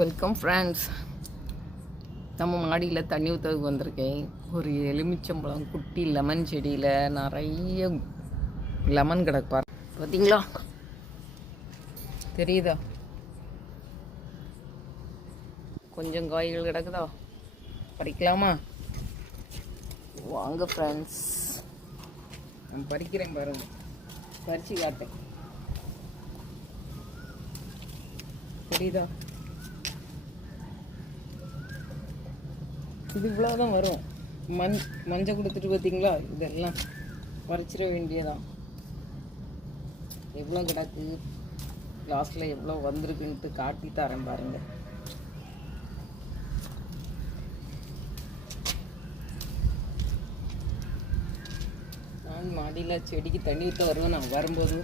Welcome friends. நம்ம மாடியில் தண்ணி ஊற்றுறதுக்கு வந்திருக்கேன். ஒரு எலுமிச்சம்பழம் குட்டி லெமன் செடியில் நிறைய லெமன் கிடப்பார். பார்த்தீங்களா? தெரியுதா? கொஞ்சம் காய்கள் கிடக்குதா? பறிக்கலாமா? வாங்க ஃப்ரெண்ட்ஸ், நான் பறிக்கிறேன் பாருங்க. பறித்து காட்டேன். தெரியுதா? இது இவ்வளோதான் வரும். மஞ்சள் கொடுத்துட்டு பார்த்தீங்களா? இதெல்லாம் பறிச்சிட வேண்டியதான். எவ்வளோ கிடக்கு, லாஸ்ட்டில் எவ்வளோ வந்திருக்குன்ட்டு காட்டி தரேன் பாருங்க. நான் மாடியில் செடிக்கு தண்ணி ஊற்ற வருவேன். நான் வரும்போது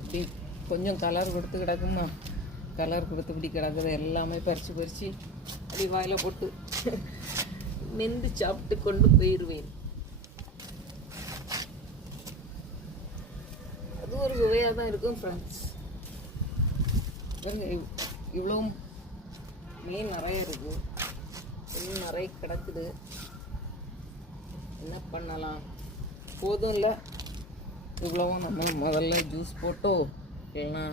இப்படி கொஞ்சம் கலர் கொடுத்து கிடக்குமா, கலர் கொடுத்து இப்படி கிடக்குது எல்லாமே பறித்து அப்படி வாயில் போட்டு மென்று சாப்பிட்டு கொண்டு போயிடுவேன். அது ஒரு சுவையாக தான் இருக்கும் ஃப்ரெண்ட்ஸ். இவ்வளோ மீன் நிறைய இருக்குது, மீன் நிறைய கிடக்குது. என்ன பண்ணலாம்? போதும் இல்லை, இவ்வளவும் நம்ம முதல்ல ஜூஸ் போட்டோ இல்லைன்னா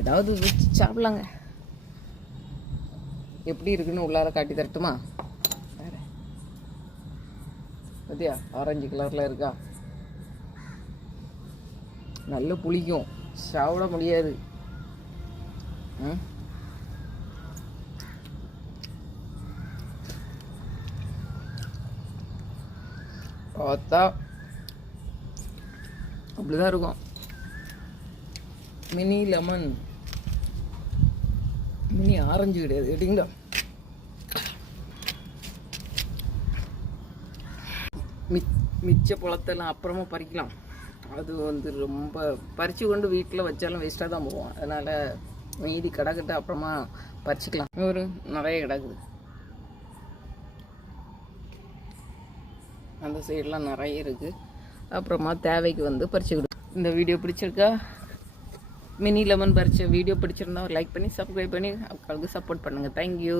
ஏதாவது வச்சு சாப்பிட்லாங்க. எப்படி இருக்குன்னு உள்ளார காட்டி தரட்டுமா? வேறு பார்த்தியா, ஆரஞ்சு கலரில் இருக்கா? நல்ல புளிக்கும், சாப்பிட முடியாது. பார்த்தா அப்படிதான் இருக்கும். மினி லெமன், மினி ஆரஞ்சு கிடையாது. கேட்டிங்களா? மிச்ச பழத்தெல்லாம் அப்புறமா பறிக்கலாம். அது ரொம்ப பறித்து கொண்டு வீட்டில் வச்சாலும் வேஸ்ட்டாக தான் போவோம். அதனால் மீதி கிடக்கிட்ட அப்புறமா பறிச்சுக்கலாம். ஒரு நிறைய கிடக்குது, அந்த சைடெலாம் நிறைய இருக்குது. அப்புறமா தேவைக்கு பறிச்சுக்கிடும். இந்த வீடியோ பிடிச்சிருக்கா? மினி லெமன் பறித்த வீடியோ பிடிச்சிருந்தா லைக் பண்ணி சப்ஸ்கிரைப் பண்ணி அவங்களுக்கு சப்போர்ட் பண்ணுங்கள். தேங்க்யூ.